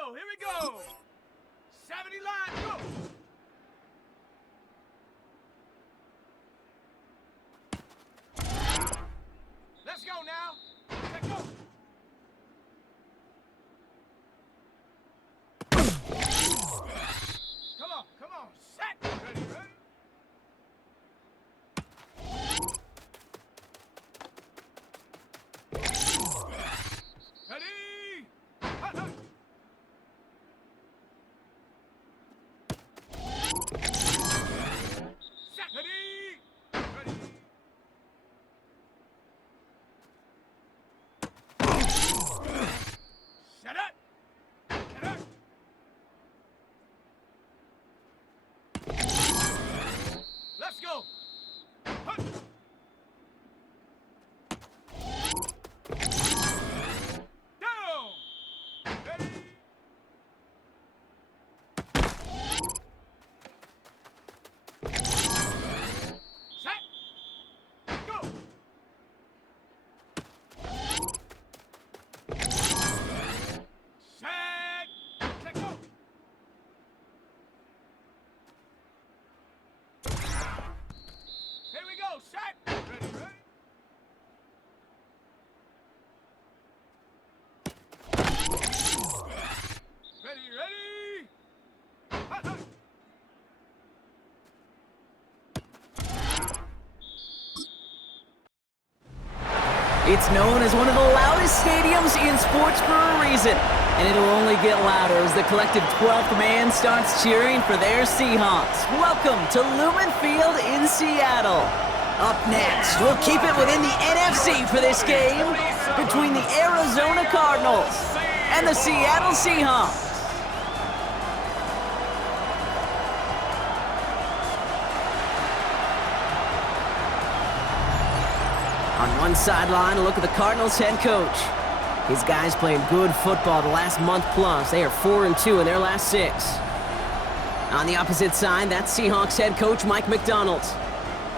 go, here we go. 70 line, go. Let's go now. Let's go. Come on, set. Ready, ready. Ready. Hut, hut. Set. Ready. Ready. Set up. Set up. Let's go. Hut. Down. Ready. Set. Go. Set. Let go. Here we go. Set. Ready, ready. Ready, ready. Hut, hut. It's known as one of the loudest stadiums in sports for a reason, and it'll only get louder as the collective 12th man starts cheering for their Seahawks. Welcome to Lumen Field in Seattle. Up next, we'll keep it within the NFC for this game between the Arizona Cardinals and the Seattle Seahawks. On one sideline, a look at the Cardinals head coach. His guys playing good football the last month plus. They are 4-2 in their last 6. On the opposite side, that's Seahawks head coach Mike McDonald.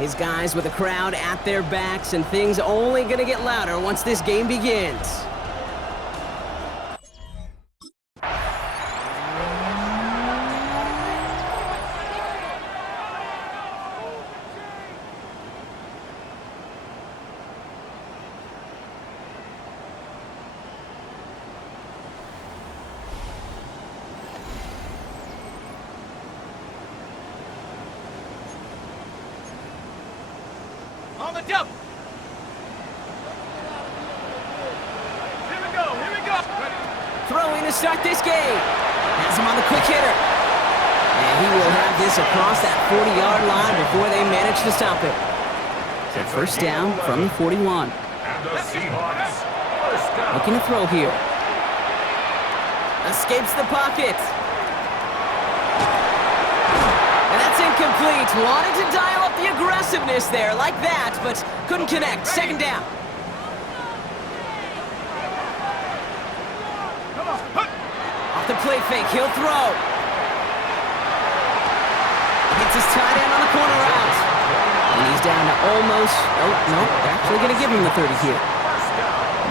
His guys with the crowd at their backs, and things only going to get louder once this game begins. On the double. Here we go, here we go. Ready. Throwing to start this game. Has him on the quick hitter. And he will have this across that 40-yard line before they manage to stop it. So first down from the 41. And the Seahawks first down. Looking to throw here. Escapes the pocket. And that's incomplete. Wanted to dial up the aggressiveness there like that, but couldn't connect. Second down. Come on. Hut. Off the play fake, he'll throw. Hits his tight end on the corner out. And he's down to almost, oh, no, they're actually going to give him the 30 here.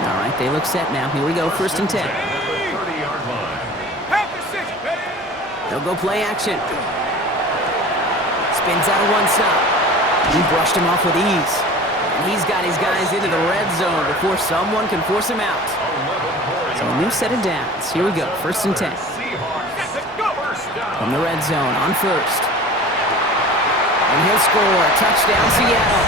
All right, they look set now. Here we go, first and 10. 30-yard line. Half the six, ready. They'll go play action. Spins out of one side. He brushed him off with ease. And he's got his guys into the red zone before someone can force him out. So a new set of downs. Here we go, first and 10. Seahawks first down. From the red zone on first. And he'll score. Touchdown, Seattle.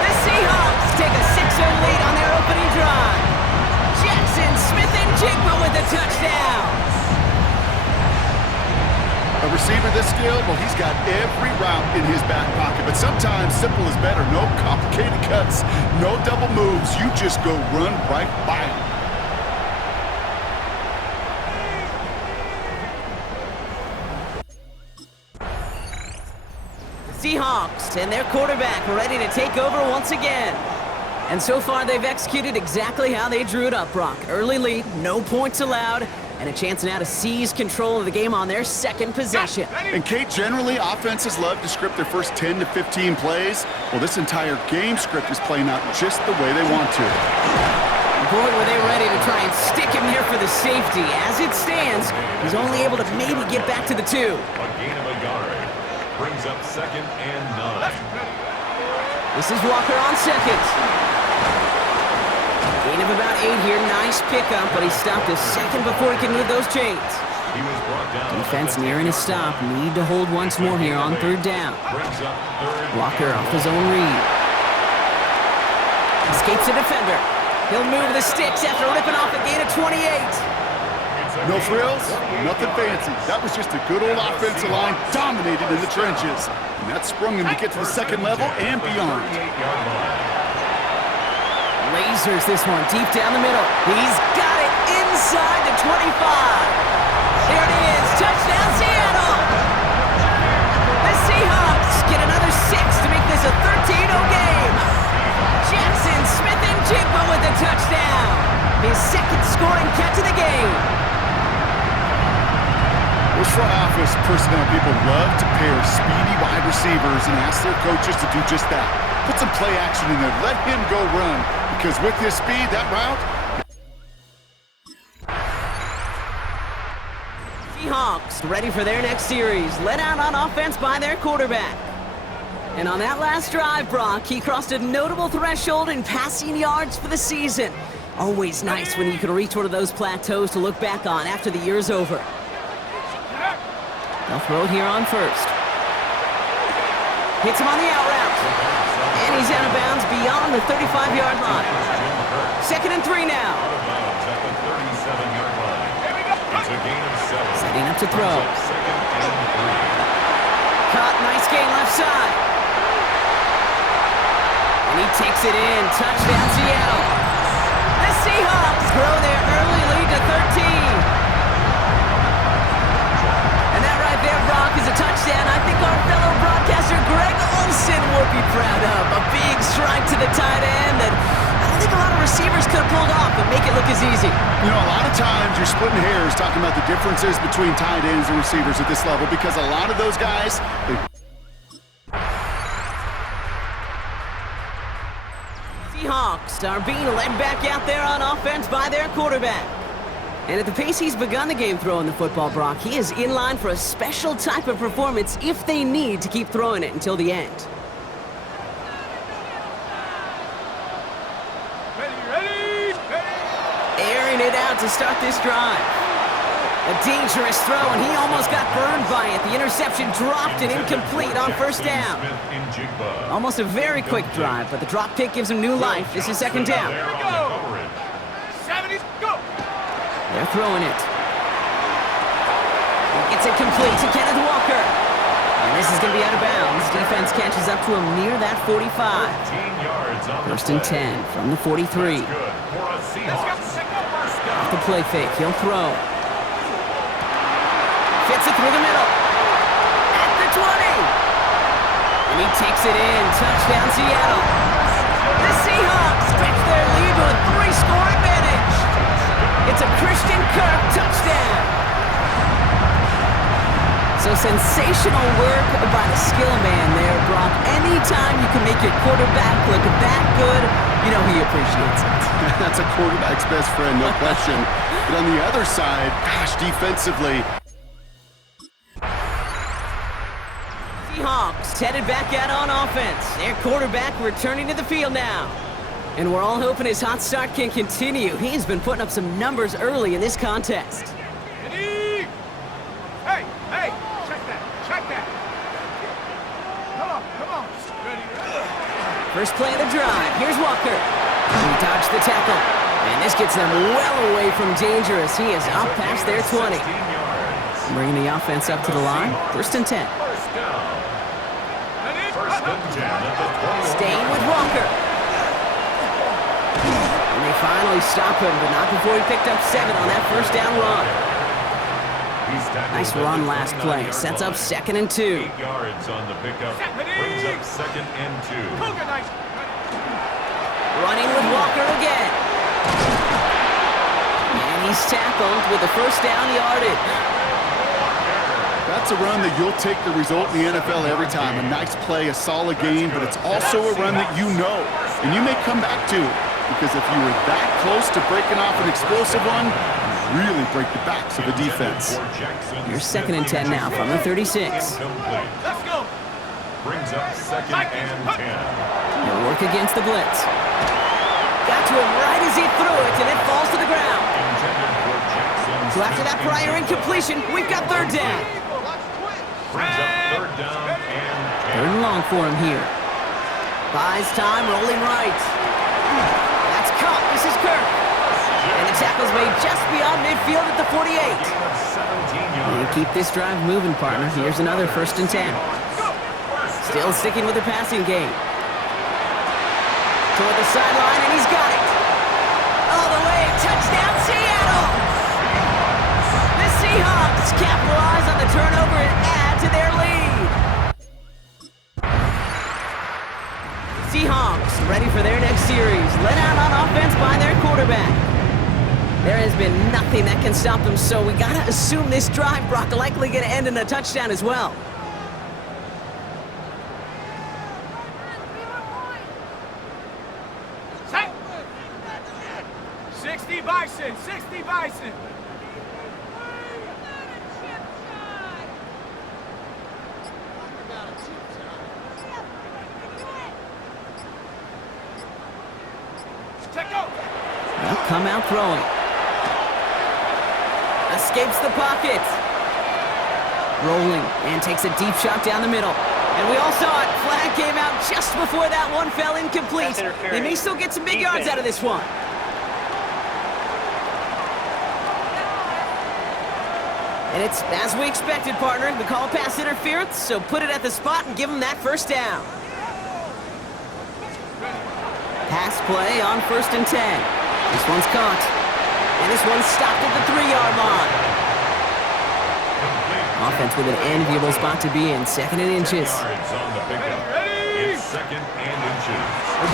The Seahawks take a 6-0 lead on their opening drive. Jackson Smith-Njigba with a touchdown. A receiver this skilled, well, he's got every route in his back pocket. But sometimes simple is better. No complicated cuts, no double moves. You just go run right by him. Seahawks and their quarterback ready to take over once again. And so far, they've executed exactly how they drew it up, Brock. Early lead, no points allowed, and a chance now to seize control of the game on their second possession. And Kate, generally, offenses love to script their first 10 to 15 plays. Well, this entire game script is playing out just the way they want to. Boy, were they ready to try and stick him here for the safety. As it stands, he's only able to maybe get back to the 2. A gain of a yard. Brings up 2nd and 9. This is Walker on 2nd. Gain of about 8 here. Nice pickup, but he stopped a second before he could move those chains. He was brought down. Defense nearing a stop. Need to hold once more here on 3rd down. Brings up 3rd. Walker off his own read. Escapes a defender. He'll move the sticks after ripping off a gain of 28. No frills, nothing fancy. That was just a good old offensive line dominated in the trenches. And that sprung him to get to the 2nd level and beyond. Lasers this one deep down the middle. He's got it inside the 25. There it is. Touchdown, Seattle. The Seahawks get another 6 to make this a 13-0 game. Jackson Smith-Njigba with a touchdown. His 2nd scoring catch of the game. Those front office personnel people love to pair speedy wide receivers and ask their coaches to do just that. Put some play action in there. Let him go run. Because with his speed, that route... Seahawks ready for their next series. Led out on offense by their quarterback. And on that last drive, Brock, he crossed a notable threshold in passing yards for the season. Always nice when you can reach one of those plateaus to look back on after the year's over. They'll throw it here on 1st. Hits him on the out route. And he's out of bounds beyond the 35-yard line. 2nd and 3 now. Setting up to throw. Caught, nice gain left side. And he takes it in. Touchdown, Seattle. The Seahawks grow their early lead to 13. And that right there, Brock, is a touchdown I think our fellow broadcaster Greg Olsen will be proud of. A big strike to the tight end that I don't think a lot of receivers could have pulled off and make it look as easy. You know, a lot of times you're splitting hairs talking about the differences between tight ends and receivers at this level because a lot of those guys... Seahawks are being led back out there on offense by their quarterback. And at the pace he's begun the game throwing the football, Brock, he is in line for a special type of performance if they need to keep throwing it until the end. Ready? Airing it out to start this drive. A dangerous throw, and he almost got burned by it. The interception dropped and incomplete on 1st down. Almost a very quick drive, but the drop pick gives him new life. This is 2nd down. Here we go. 70, go. They're throwing it. He gets it complete to Kenneth Walker. And this is going to be out of bounds. Defense catches up to him near that 45. 1st and 10 from the 43. Off the play fake, he'll throw. Fits it through the middle. At the 20. And he takes it in. Touchdown, Seattle. The Seahawks stretch their lead to a 3-score advantage. It's a Christian Kirk touchdown. So sensational work by the skill man there, Brock. Anytime you can make your quarterback look that good, you know he appreciates it. That's a quarterback's best friend, no question. But on the other side, gosh, defensively... Seahawks headed back out on offense. Their quarterback returning to the field now. And we're all hoping his hot start can continue. He's been putting up some numbers early in this contest. Ready? Hey, check that. Come on. Ready? First play of the drive. Here's Walker. He dodged the tackle. And this gets them well away from dangerous. He is up past their 20. Bringing the offense up to the line. 1st and 10. Staying with Walker. And they finally stop him, but not before he picked up 7 on that 1st down run. Nice run last play. Sets up 2nd and 2. 8 yards on the pickup. Brings up 2nd and 2. Running with Walker again. And he's tackled with the 1st down yardage. That's a run that you'll take the result in the NFL every time. A nice play, a solid game, but it's also a run that you know, and you may come back to. because if you were that close to breaking off an explosive one, you really break the backs of a defense. Here's 2nd and 10 now from the 36. Let's go. Brings up 2nd and 10. He'll work against the blitz. Got to him right as he threw it, and it falls to the ground. So after that prior incompletion, we've got 3rd down. Brings up 3rd down and 10. 3rd and long for him here. Buys time, rolling right. That's caught. This is Kirk. And the tackle's made just beyond midfield at the 48. You keep this drive moving, partner. Here's another 1st and 10. Still sticking with the passing game. Toward the sideline, and he's got it. All the way, touchdown, Seattle! The Seahawks capitalize on the turnover and add to their lead. Seahawks ready for their next series, led out on offense by their quarterback. There has been nothing that can stop them, so we gotta assume this drive, Brock, likely gonna end in a touchdown as well. Set. 60 Bison, 60 Bison. Check go. They'll come out throwing. Escapes the pocket. Rolling and takes a deep shot down the middle. And we all saw it. Flag came out just before that one fell incomplete. They may still get some big yards out of this one. And it's as we expected, partner. We call pass interference, so put it at the spot and give them that 1st down. Pass play on 1st and 10. This one's caught. And this one's stopped at the 3-yard line. Offense with an enviable spot to be in, 2nd and inches. It's 2nd and inches.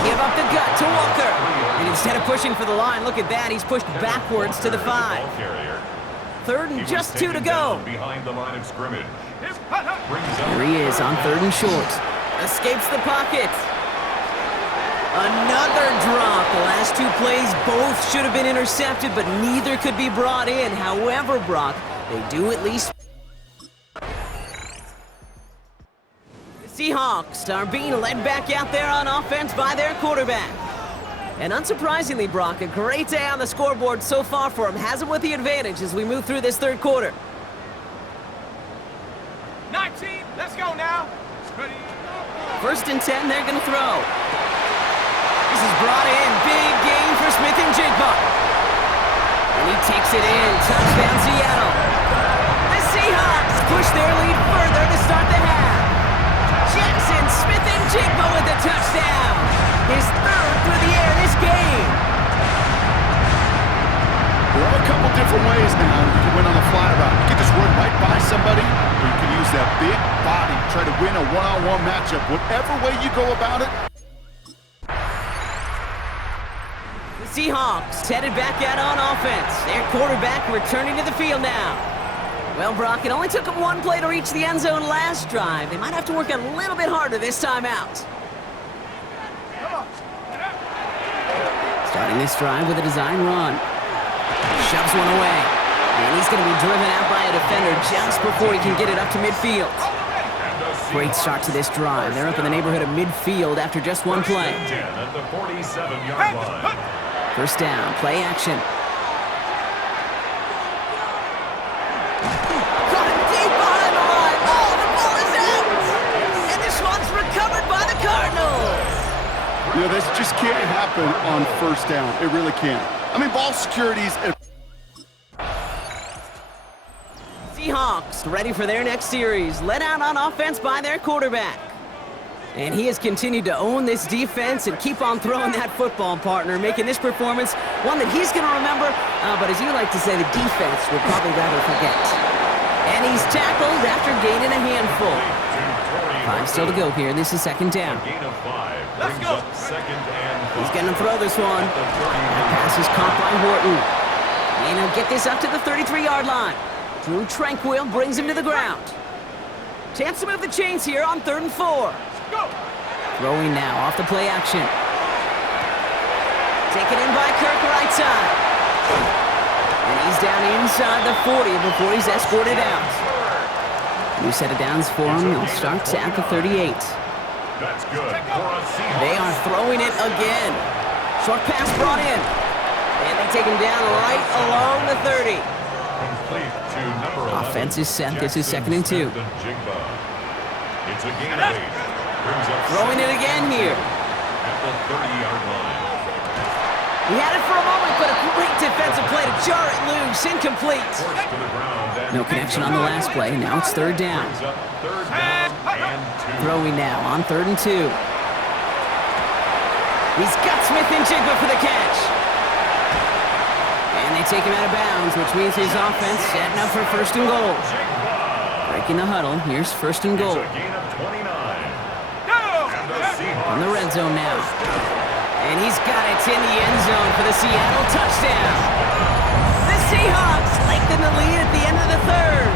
Give up the gut to Walker. And instead of pushing for the line, look at that, he's pushed backwards to the 5. 3rd and just 2 to go. Behind the line of scrimmage. Here he is on 3rd and short. Escapes the pocket. Another drop. The last 2 plays both should have been intercepted, but neither could be brought in. However, Brock, they do at least... The Seahawks are being led back out there on offense by their quarterback. And unsurprisingly, Brock, a great day on the scoreboard so far for him. Has him with the advantage as we move through this 3rd quarter. 19, let's go now. Ready. 1st and 10, they're going to throw. This is brought in. Big gain for Smith and Jigba. And he takes it in. Touchdown, Seattle. The Seahawks push their lead further to start the half. Jackson Smith and Jigba with the touchdown. His 3rd through the air this game. There are a couple different ways now you can win on the fly route. You can just run right by somebody, or you can use that big body, try to win a one-on-one matchup. Whatever way you go about it. Seahawks headed back out on offense. Their quarterback returning to the field now. Well, Brock, it only took them 1 play to reach the end zone last drive. They might have to work a little bit harder this time out. Starting this drive with a design run. Shoves one away. And he's going to be driven out by a defender just before he can get it up to midfield. Great start to this drive. They're up in the neighborhood of midfield after just 1 play. 10 at the 47-yard line. 1st down, play action. Caught deep behind the line. Oh, the ball is out! And this one's recovered by the Cardinals. You know, this just can't happen on 1st down. It really can't. I mean, ball security's... Seahawks ready for their next series, led out on offense by their quarterback. And he has continued to own this defense and keep on throwing that football, partner, making this performance one that he's going to remember, but as you like to say, the defense will probably rather forget. And he's tackled after gaining a handful. 5 still to go here. This is 2nd down. Gain of 5. Let's go. 2nd and 5. He's going to throw this one. That pass is caught by Horton. And he'll get this up to the 33-yard line. Drew Tranquil brings him to the ground. Chance to move the chains here on 3rd and 4. Go. Throwing now off the play action. Taken in by Kirk right side. And he's down inside the 40 before he's escorted out. New set of downs for him. He'll start at the 38. That's good for a Seahawks. They are throwing it again. Short pass brought in. And they take him down right along the 30. Complete to number 11. Offense is set. This is 2nd and 2. It's a gain of 8. Brings up Throwing it again here. at the 30-yard line. He had it for a moment, but a great defensive play to jar it loose. Incomplete. Forced to the ground and No connection on the last play. Now it's 3rd down. brings up 3rd down and 2. Throwing now on 3rd and 2. He's got Smith and Jigba for the catch. And they take him out of bounds, which means his offense setting up for 1st and goal. Breaking the huddle. Here's 1st and goal. It's a gain of 29. Go! And the Seahawks On the red zone now. And he's got it in the end zone for the Seattle touchdown. The Seahawks lengthen the lead at the end of the 3rd.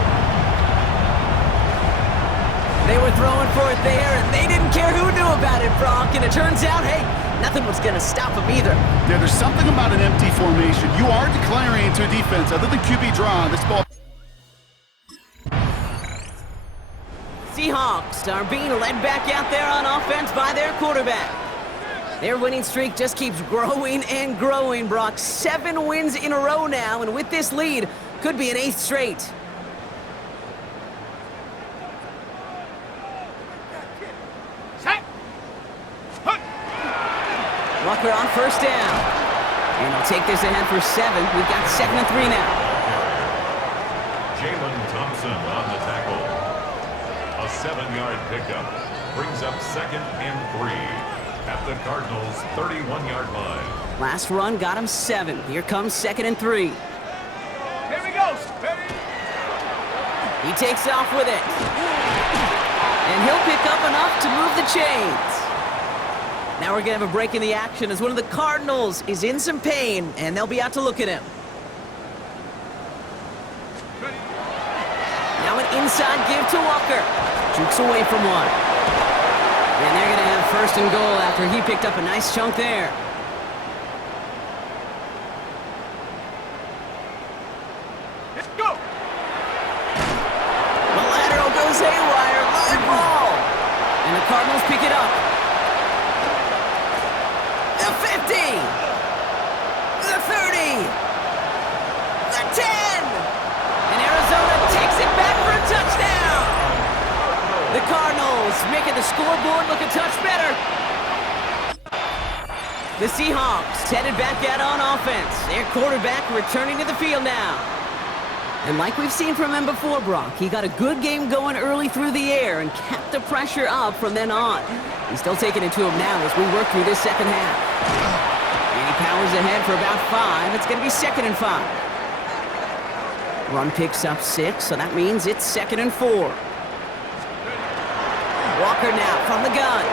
They were throwing for it there, and they didn't care who knew about it, Brock. And it turns out, hey, nothing was going to stop them either. Yeah, there's something about an empty formation. You are declaring into a defense. Other than QB draw, this ball... Seahawks are being led back out there on offense by their quarterback. Their winning streak just keeps growing and growing, Brock. 7 wins in a row now, and with this lead, could be an 8th straight. Set. Put. Walker on 1st down. And he'll take this ahead for 7. We've got 2nd and 3 now. Jalen Thompson on the tackle. A 7-yard pickup. Brings up 2nd and 3 at the Cardinals' 31-yard line. Last run got him 7. Here comes 2nd and 3. Here we go. Ready? He takes off with it. And he'll pick up enough to move the chains. Now we're going to have a break in the action as one of the Cardinals is in some pain, and they'll be out to look at him. Ready? Now an inside give to Walker. Jukes away from one. And they're going to have 1st and goal after he picked up a nice chunk there. Let's go. The lateral goes haywire. Live ball. And the Cardinals pick it up. The 50. The 30. The 10. And Arizona takes it back for a touchdown. The Cardinals making the scoreboard look a touch better. The Seahawks headed back out on offense. Their quarterback returning to the field now. And like we've seen from him before, Brock, he got a good game going early through the air and kept the pressure up from then on. He's still taking it to him now as we work through this 2nd half. And he powers ahead for about 5. It's going to be 2nd and 5. Run picks up 6, so that means it's 2nd and 4. Walker now from the gun.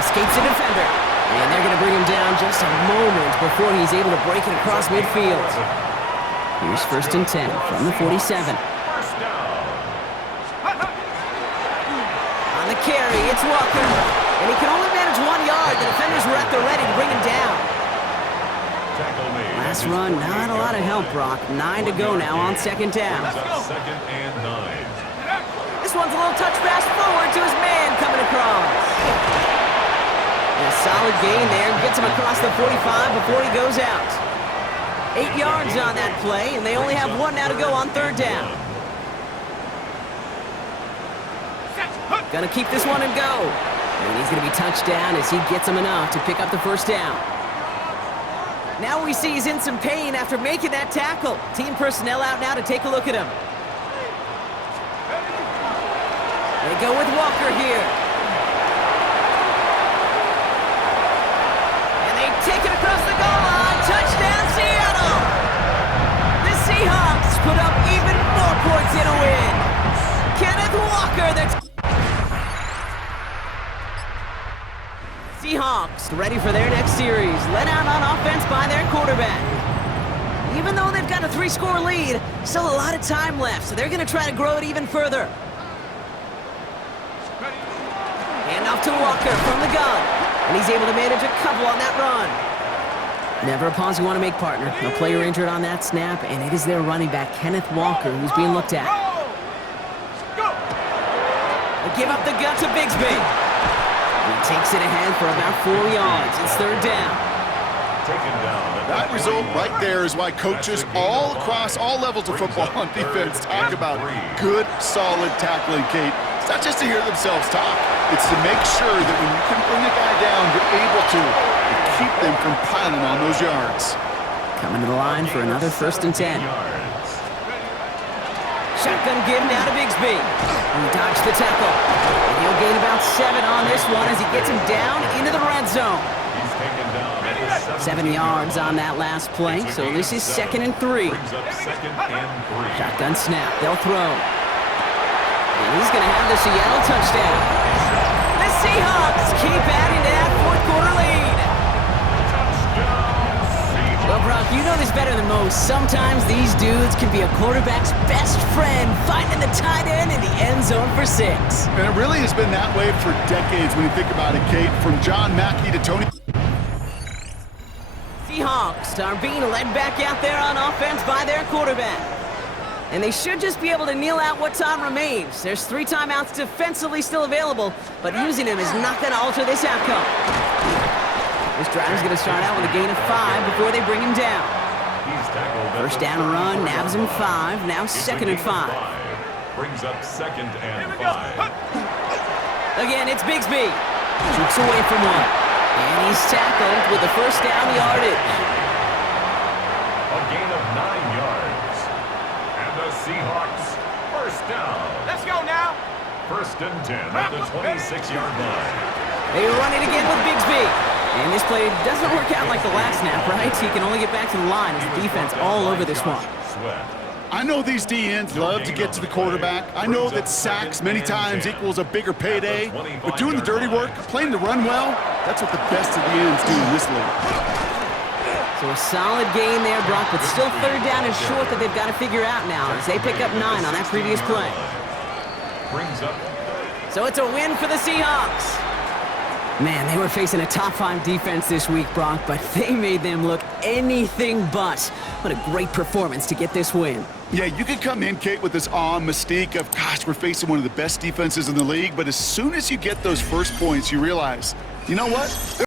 Escapes the defender. And they're going to bring him down just a moment before he's able to break it across midfield. Here's 1st and 10 from the 47. First down. On the carry, it's Walker. And he can only manage 1 yard. The defenders were at the ready to bring him down. Tackle made. Last run, not a lot of help, Brock. 9 to go now on 2nd down. Brings up 2nd and 9. This one's a little touch pass forward to his man coming across. And a solid gain there. Gets him across the 45 before he goes out. 8 yards on that play, and they only have 1 now to go on 3rd down. Gonna keep this one and go. And he's gonna be touched down as he gets him enough to pick up the 1st down. Now we see he's in some pain after making that tackle. Team personnel out now to take a look at him. They go with Walker here. And they take it across the goal line. Touchdown, Seattle! The Seahawks put up even more points in a win. Kenneth Walker, Seahawks ready for their next series. Let out on offense by their quarterback. Even though they've got a 3-score lead, still a lot of time left, so they're going to try to grow it even further. Hand off to Walker from the gun, and he's able to manage a couple on that run. Never a pause you want to make, partner. No player injured on that snap, and it is their running back, Kenneth Walker, who's being looked at. Go! They give up the gut to Bigsby. He takes it ahead for about 4 yards. It's third down. Taken down. That result right there is why coaches all across all levels of football and defense talk about good, solid tackling, Kate. It's not just to hear themselves talk. It's to make sure that when you can bring a guy down, you're able to keep them from piling on those yards. Coming to the line for another 1st and 10. Shotgun give now to Bigsby. He dodged the tackle. And he'll gain about 7 on this one as he gets him down into the red zone. He's taken down. 7 yards on that last play, so this is 2nd and 3. Brings up 2nd and 3. Shotgun snap, they'll throw. And he's going to have the Seattle touchdown. The Seahawks keep adding to that 4th quarter lead. Well, Brock, you know this better than most. Sometimes these dudes can be a quarterback's best friend, finding the tight end in the end zone for 6. And it really has been that way for decades when you think about it, Kate. From John Mackey to Tony. Seahawks are being led back out there on offense by their quarterback. And they should just be able to kneel out what time remains. There's 3 timeouts defensively still available, but using them is not going to alter this outcome. This drive is going to start out with a gain of 5 before they bring him down. First down run, nabs him 5, now 2nd and 5. Brings up 2nd and 5. Again, it's Bigsby. Jukes away from one. And he's tackled with the first down yardage. A gain of 9 yards. And the Seahawks, first down. Let's go now. 1st and 10 at the 26-yard line. They run it again with Bigsby. And this play doesn't work out like the last snap, right? He can only get back to the line as the defense all over this one. I know these DNs love to get to the quarterback. I know that sacks many times equals a bigger payday. But doing the dirty work, playing the run well, that's what the best of the ends do in this league. So a solid gain there, Brock, but still 3rd down and short that they've got to figure out now as they pick up 9 on that previous play. So it's a win for the Seahawks. Man, they were facing a top 5 defense this week, Brock, but they made them look anything but. What a great performance to get this win. Yeah, you could come in, Kate, with this awe and mystique of, gosh, we're facing one of the best defenses in the league, but as soon as you get those first points, you realize, you know what?